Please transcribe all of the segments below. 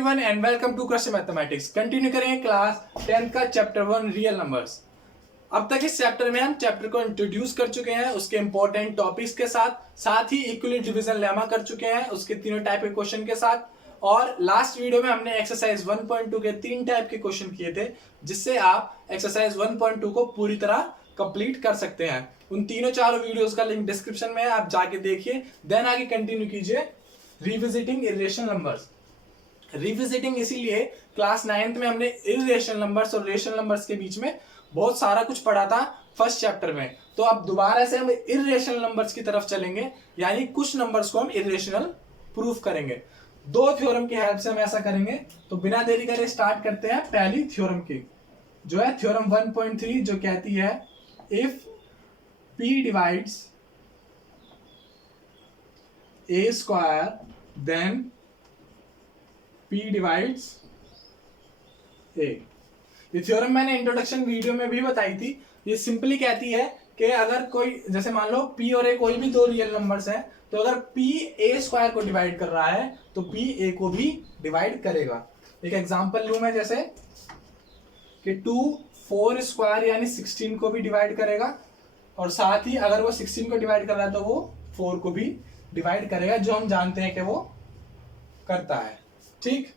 Everyone and welcome to crush mathematics. Continue करेंगे class 10th का chapter 1 real numbers. अब तक इस चैप्टर में हम चैप्टर को इंट्रोड्यूस कर चुके हैं उसके इंपॉर्टेंट टॉपिक्स के साथ ही इक्विवेलेंट डिवीजन लेमा कर चुके हैं उसके तीनों टाइप के क्वेश्चन के साथ। और लास्ट वीडियो में हमने एक्सरसाइज 1.2 के 3 टाइप के क्वेश्चन किए थे, जिससे आप एक्सरसाइज 1.2 को पूरी तरह कंप्लीट कर सकते हैं। उन तीनों चारों वीडियोस का लिंक डिस्क्रिप्शन में है, आप जाके देखिए। देन आगे कंटिन्यू कीजिए रिविजिटिंग इरेशनल नंबर्स। रिविजिटिंग इसीलिए क्लास 9th में हमने इरेशनल नंबर्स और रेशनल नंबर्स के बीच में बहुत सारा कुछ पढ़ा था फर्स्ट चैप्टर में। तो अब दोबारा से हम इरेशनल नंबर्स की तरफ चलेंगे, यानी कुछ नंबर्स को हम इरेशनल प्रूफ करेंगे। दो थ्योरम की हेल्प से हम ऐसा करेंगे। तो बिना देरी करे स्टार्ट करते हैं पहली थ्योरम की, जो है थ्योरम 1.3, जो कहती है if P divides A square then P divides A। ये थ्योरम मैंने इंट्रोडक्शन वीडियो में भी बताई थी। ये सिंपली कहती है कि अगर कोई, जैसे मान लो P और A कोई भी दो रियल नंबर्स हैं, तो अगर P A स्क्वायर को डिवाइड कर रहा है तो P A को भी डिवाइड करेगा। एक एग्जांपल लूं मैं, जैसे कि 2 4 स्क्वायर यानी 16 को भी डिवाइड करेगा, और साथ ही अगर वो 16 को डिवाइड कर रहा है तो वो 4 को भी डिवाइड करेगा, जो हम जानते हैं कि वो करता है। ठीक,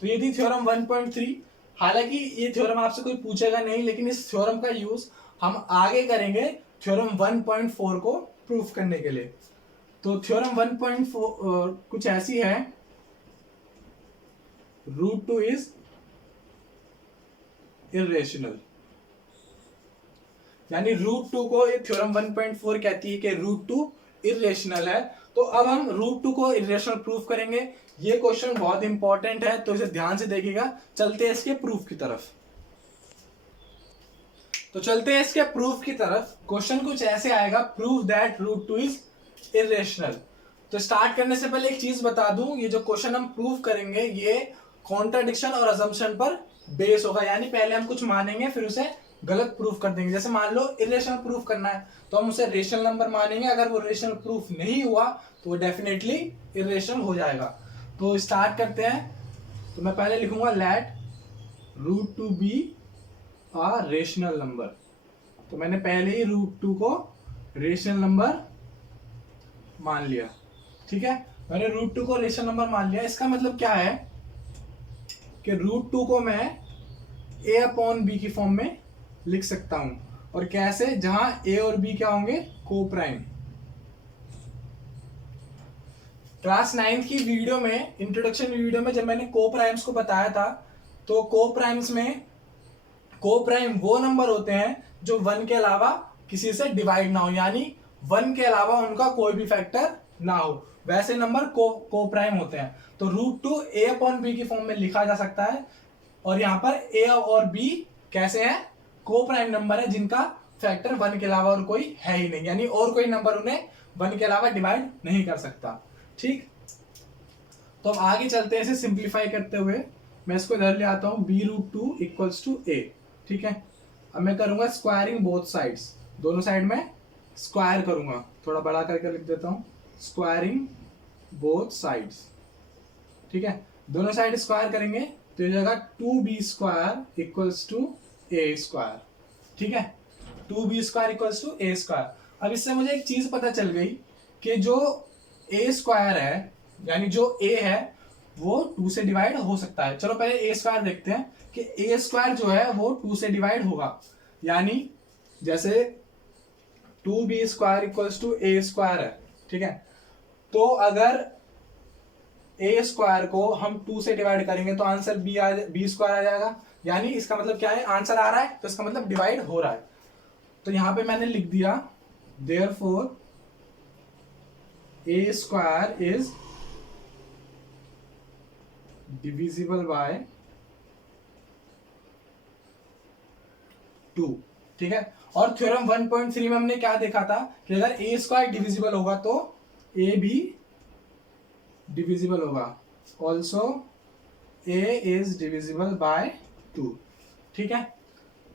तो ये थी थ्योरम 1.3। हालांकि ये थ्योरम आपसे कोई पूछेगा नहीं, लेकिन इस थ्योरम का यूज हम आगे करेंगे थ्योरम 1.4 को प्रूफ करने के लिए। तो थ्योरम 1.4 कुछ ऐसी है, √2 इज इरेशनल, यानी √2 को ये थ्योरम 1.4 कहती है कि √2 इरेशनल है। तो अब हम √2 को इरेशनल प्रूफ करेंगे। ये क्वेश्चन बहुत इंपॉर्टेंट है, तो इसे ध्यान से देखिएगा। चलते हैं इसके प्रूफ की तरफ। तो चलते हैं इसके प्रूफ की तरफ। क्वेश्चन कुछ ऐसे आएगा, प्रूव दैट √2 इज इरेशनल। तो स्टार्ट करने से पहले एक चीज बता दूं, ये जो क्वेश्चन हम प्रूफ करेंगे ये कॉन्ट्राडिक्शन और अजम्पशन पर बेस होगा, यानी पहले हम कुछ मानेंगे फिर उसे गलत प्रूफ कर देंगे। जैसे मान लो इरेशनल प्रूफ करना है तो हम उसे रेशनल नंबर मानेंगे, अगर वो रेशनल प्रूफ नहीं हुआ तो वो डेफिनेटली इरेशनल हो जाएगा। तो स्टार्ट करते हैं। तो मैं पहले लिखूंगा let √2 be a rational number. तो मैंने पहले ही √2 को रेशनल नंबर मान लिया। ठीक है, मैंने √2 को रेशनल नंबर मान लिया। इसका मतलब क्या है कि √2 को मैं a/b की फॉर्म में लिख सकता हूं। और कैसे? जहां a और b क्या होंगे? को प्राइम। क्लास 9th की वीडियो में, इंट्रोडक्शन वीडियो में, जब मैंने को प्राइम्स को बताया था, तो को प्राइम्स में को प्राइम वो नंबर होते हैं जो 1 के अलावा किसी से डिवाइड ना हो, यानी 1 के अलावा उनका कोई भी फैक्टर ना हो, वैसे नंबर को प्राइम होते हैं। तो √2 a/b की फॉर्म में लिखा जा सकता है। और यहाँ पर a और b कैसे हैं? को प्राइम नंबर है जिनका फैक्टर 1 के अलावा और कोई है ही नहीं, यानी और कोई नंबर उन्हें 1 के अलावा डिवाइड नहीं कर सकता। ठीक, तो अब आगे चलते हैं। इसे सिंप्लीफाई करते हुए मैं इसको इधर ले आता हूं, b√2 = a। ठीक है, अब मैं करूंगा स्क्वायरिंग बोथ साइड्स, दोनों साइड में स्क्वायर करूंगा। थोड़ा बड़ा करके लिख देता हूं, स्क्वायरिंग बोथ साइड्स। ठीक है, दोनों साइड स्क्वायर करेंगे तो ये जाएगा 2b² = a²। ठीक है, 2b² = a²। अब इससे मुझे एक चीज पता चल गई कि जो a² है, यानी जो a है वो 2 से डिवाइड हो सकता है। चलो पहले a² देखते हैं कि a² जो है वो 2 से डिवाइड होगा। यानी जैसे 2b² = a² है। ठीक है, तो अगर a² को हम 2 से डिवाइड करेंगे तो आंसर b² आ जाएगा। यानी इसका मतलब क्या है? आंसर आ रहा है तो इसका मतलब डिवाइड हो रहा है। तो यहां पे मैंने लिख दिया therefore a² is divisible by 2। ठीक है, और थ्योरम 1.3 में हमने क्या देखा था कि अगर a² डिविजिबल होगा तो a भी डिविजिबल होगा। Also a is divisible by 2। ठीक है,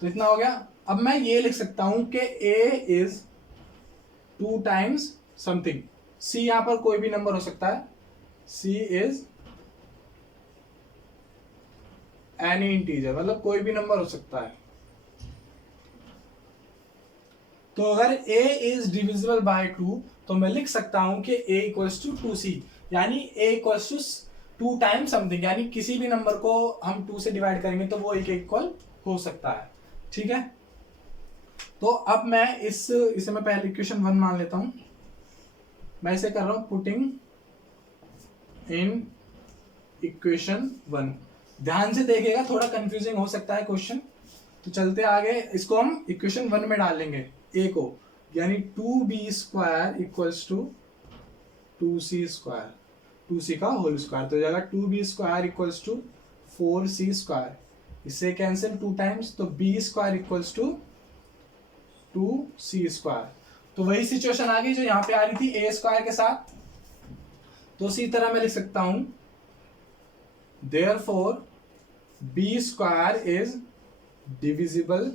तो इतना हो गया। अब मैं ये लिख सकता हूं कि a is 2 times something. c यहां पर कोई भी नंबर हो सकता है, C is एनी इंटीजर, मतलब कोई भी नंबर हो सकता है। तो अगर a इज डिविजिबल बाय 2 तो मैं लिख सकता हूं कि a इक्वल्स टू 2c, यानी a equals to 2 times something, यानी किसी भी नंबर को हम 2 से डिवाइड करेंगे तो वो एक इक्वल हो सकता है। ठीक है, तो अब मैं इसे मैं पहले इक्वेशन 1 मान लेता हूं। मैं इसे कर रहा हूं पुटिंग इन इक्वेशन 1। ध्यान से देखिएगा, थोड़ा कंफ्यूजिंग हो सकता है क्वेश्चन। तो चलते आगे, इसको हम इक्वेशन 1 में डालेंगे a को, यानी 2b² equals to 2c², 2c का होल स्क्वायर। तो जाएगा 2b² इक्वल्स टू 4c², इससे कैंसिल 2 टाइम्स, तो b² इक्वल्स टू 2c²। तो वही सिचुएशन आ गई जो यहां पे आ रही थी a² के साथ। तो इसी तरह मैं लिख सकता हूं therefore b² is divisible,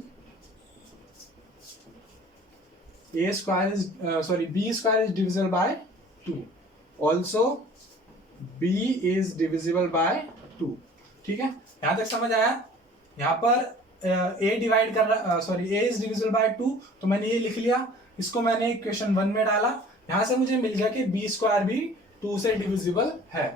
b² is divisible by 2, also b is divisible by 2। ठीक है, यहां तक समझ आया। यहां पर a डिवाइड कर रहा, a is divisible by 2, तो मैंने ये लिख लिया, इसको मैंने इक्वेशन 1 में डाला, यहां से मुझे मिल गया कि b² भी 2 से डिविजिबल है।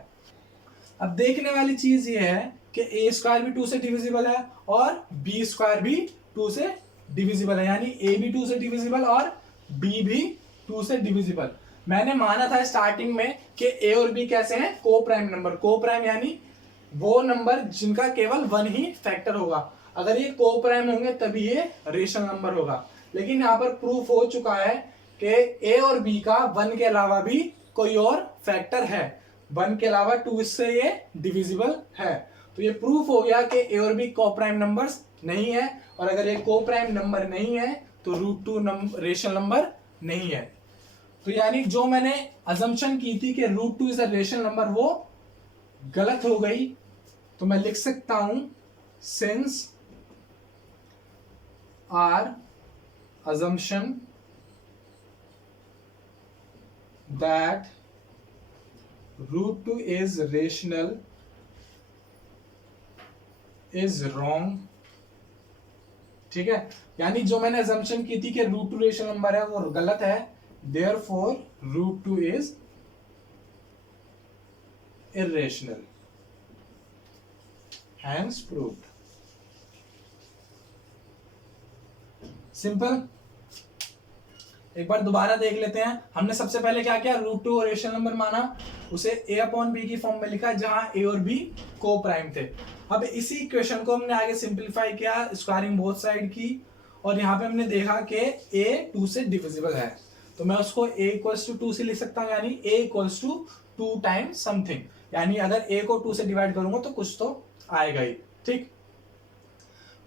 अब देखने वाली चीज ये है कि a² भी 2 से डिविजिबल है और b² भी 2 से डिविजिबल है, यानी a भी 2 से डिविजिबल और b भी 2 से डिविजिबल। मैंने माना था स्टार्टिंग में कि a और b कैसे हैं, को प्राइम नंबर। को प्राइम यानी वो नंबर जिनका केवल 1 ही फैक्टर होगा। अगर ये को प्राइम होंगे तभी ये रेशनल नंबर होगा। लेकिन यहाँ पर प्रूफ हो चुका है कि a और b का 1 के अलावा भी कोई और फैक्टर है, 1 के अलावा 2 से ये डिविजिबल है। तो ये प्रूफ हो गया कि ए और बी को प्राइम नंबर्स नहीं है, और अगर ये को प्राइम नंबर नहीं है तो √2 रेशनल नंबर नहीं है। तो यानी जो मैंने अजम्पशन की थी कि √2 इज अ रेशनल नंबर, वो गलत हो गई। तो मैं लिख सकता हूं since are assumption that √2 is rational is wrong। ठीक है, यानी जो मैंने assumption की थी कि √2 रेशनल नंबर है वो गलत है। therefore √2 is irrational, hence proved। Simple. एक बार दोबारा देख लेते हैं। हमने सबसे पहले क्या किया, √2 और रेशनल नंबर माना, उसे a/b की फॉर्म में लिखा जहां a और b को प्राइम थे। अब इसी इक्वेशन को हमने आगे सिंपलीफाई किया, स्क्वायरिंग बोथ साइड की, और यहाँ पे हमने देखा कि a 2 से डिविजिबल है, तो मैं उसको a = 2 से लिख सकता हूँ, यानी a = 2 टाइम्स समथिंग, यानी अगर a को 2 से डिवाइड करूंगा तो कुछ तो आएगा ही। ठीक,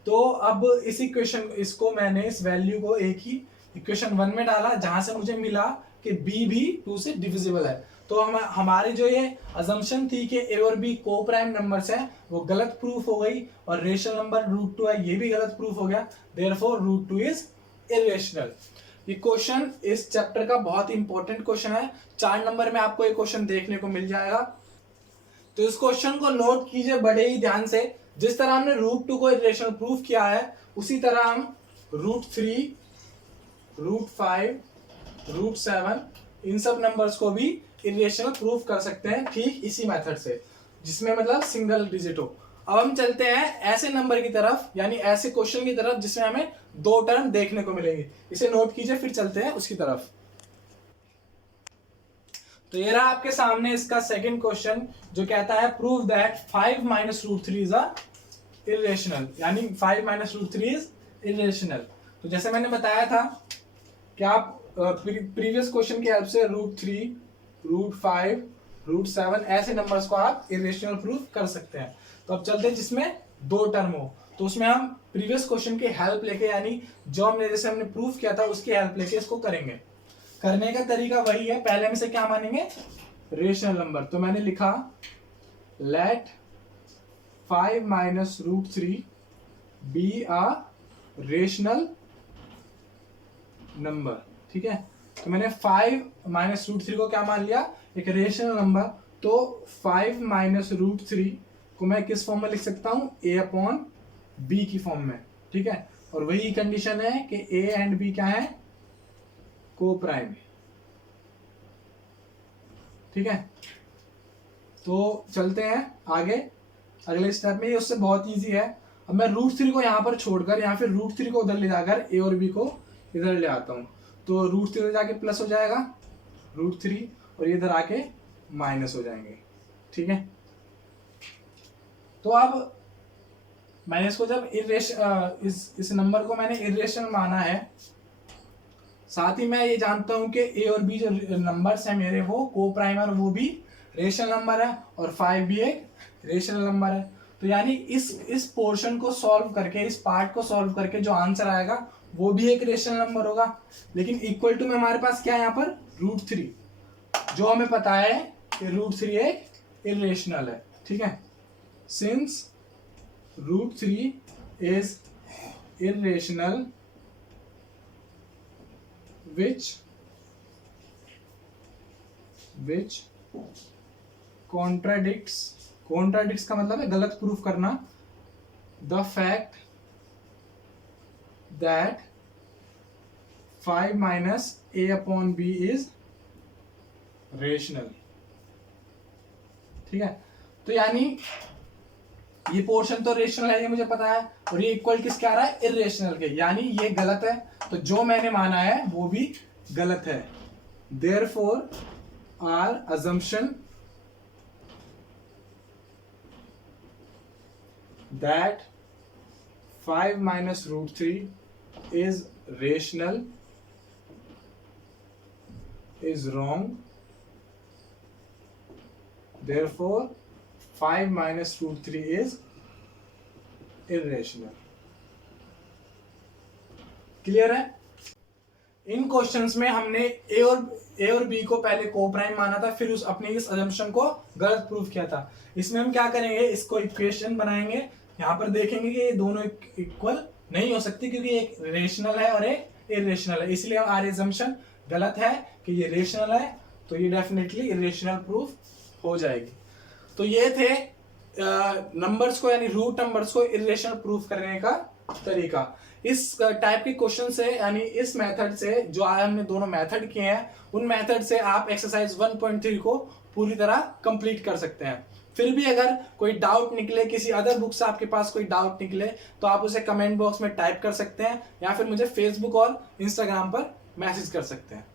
तो अब इस इक्वेशन इसको मैंने इस वैल्यू को एक ही इक्वेशन 1 में डाला जहां से मुझे मिला कि b भी 2 से डिविजिबल है। तो हमारी जो ये अजम्पशन थी कि a और b को प्राइम नंबर्स हैं वो गलत प्रूफ हो गई, और रेशनल नंबर √2 है ये भी गलत प्रूफ हो गया। Therefore √2 is irrational. ये क्वेश्चन इस चैप्टर का बहुत ही इंपॉर्टेंट क्वेश्चन है। 4 नंबर में आपको ये क्वेश्चन देखने को मिल जाएगा। तो इस क्वेश्चन को नोट कीजिए बड़े ही ध्यान से। जिस तरह हमने √2 को इर्रेशनल प्रूफ किया है, उसी तरह हम √3, √5, √7 इन सब नंबर्स को भी इर्रेशनल प्रूफ कर सकते हैं, ठीक इसी मेथड से, जिसमें मतलब सिंगल डिजिट हो। अब हम चलते हैं ऐसे नंबर की तरफ, यानी ऐसे क्वेश्चन की तरफ जिसमें हमें 2 टर्म देखने को मिलेंगे। इसे नोट कीजिए, फिर चलते हैं उसकी तरफ। तो ये रहा आपके सामने इसका सेकंड क्वेश्चन, जो कहता है prove that 5 - √3 is a irrational, यानी 5 - √3 इज इर्रेशनल। तो जैसे मैंने बताया था कि आप प्रीवियस क्वेश्चन की हेल्प से √3, √5, √7 ऐसे नंबर्स को आप इर्रेशनल प्रूफ कर सकते हैं। तो अब चलते हैं जिसमें 2 टर्म हो, तो उसमें हम प्रीवियस क्वेश्चन की हेल्प लेके, यानी जो हमने प्रूफ किया था उसकी हेल्प लेके इसको करेंगे। करने का तरीका वही है, पहले हम इसे क्या मानेंगे, रेशनल नंबर। तो मैंने लिखा let 5 - √3 be a rational number. ठीक है, तो मैंने 5 - √3 को क्या मान लिया, एक रेशनल नंबर। तो 5 माइनस रूट थ्री को मैं किस फॉर्म में लिख सकता हूँ, a अपॉन बी की फॉर्म में, ठीक है। और वही कंडीशन है कि a एंड b क्या है, को प्राइम, ठीक है। तो चलते हैं आगे अगले स्टेप में, ये उससे बहुत इजी है। अब मैं रूट थ्री को यहाँ पर छोड़कर या फिर रूट थ्री को उधर ले जाकर ए और बी को इधर ले आता हूँ, तो रूट थ्री जाके प्लस हो जाएगा रूट थ्री, और ये इधर आके माइनस हो जाएंगे, ठीक है। तो अब मैंने इसको जब इस नंबर को मैंने इरेशनल माना है, साथ ही मैं ये जानता हूं कि ए और बी जो नंबर्स हैं मेरे वो को प्राइम है, वो भी रेशनल नंबर है, और 5 भी एक रेशनल नंबर है। तो यानी इस पोर्शन को सॉल्व करके, इस पार्ट को सॉल्व करके जो आंसर आएगा वो भी एक रेशनल नंबर होगा। लेकिन इक्वल टू में हमारे पास क्या है यहाँ पर, रूट थ्री, जो हमें पता है कि रूट थ्री एक इरेशनल है, ठीक है। Since root three is irrational which contradicts का मतलब है गलत प्रूफ करना, the fact that 5 minus a upon b is rational, ठीक है। तो यानी ये पोर्शन तो रेशनल है, ये मुझे पता है, और ये इक्वल किसके आ रहा है, इरेशनल के, यानी ये गलत है। तो जो मैंने माना है वो भी गलत है। Therefore our assumption that 5 minus root 3 is rational is wrong. Therefore 5 minus root 3 is irrational. Clear है। इन क्वेश्चंस में हमने ए और बी को पहले को प्राइम माना था, फिर अपने इस अजम्पशन को गलत प्रूफ किया था। इसमें हम क्या करेंगे, इसको इक्वेशन बनाएंगे, यहाँ पर देखेंगे कि ये दोनों इक्वल नहीं हो सकती क्योंकि एक रेशनल है और एक इरेशनल है, इसलिए हमारी अजम्पशन गलत है कि ये रेशनल है, तो ये डेफिनेटली इरेशनल प्रूफ हो जाएगी। तो ये थे नंबर्स को यानी रूट नंबर्स को इरेशनल प्रूफ करने का तरीका। इस टाइप के क्वेश्चन से यानी इस मेथड से, जो आज हमने दोनों मेथड किए हैं, उन मेथड से आप एक्सरसाइज 1.3 को पूरी तरह कंप्लीट कर सकते हैं। फिर भी अगर कोई डाउट निकले, किसी अदर बुक से आपके पास कोई डाउट निकले, तो आप उसे कमेंट बॉक्स में टाइप कर सकते हैं या फिर मुझे फेसबुक और इंस्टाग्राम पर मैसेज कर सकते हैं।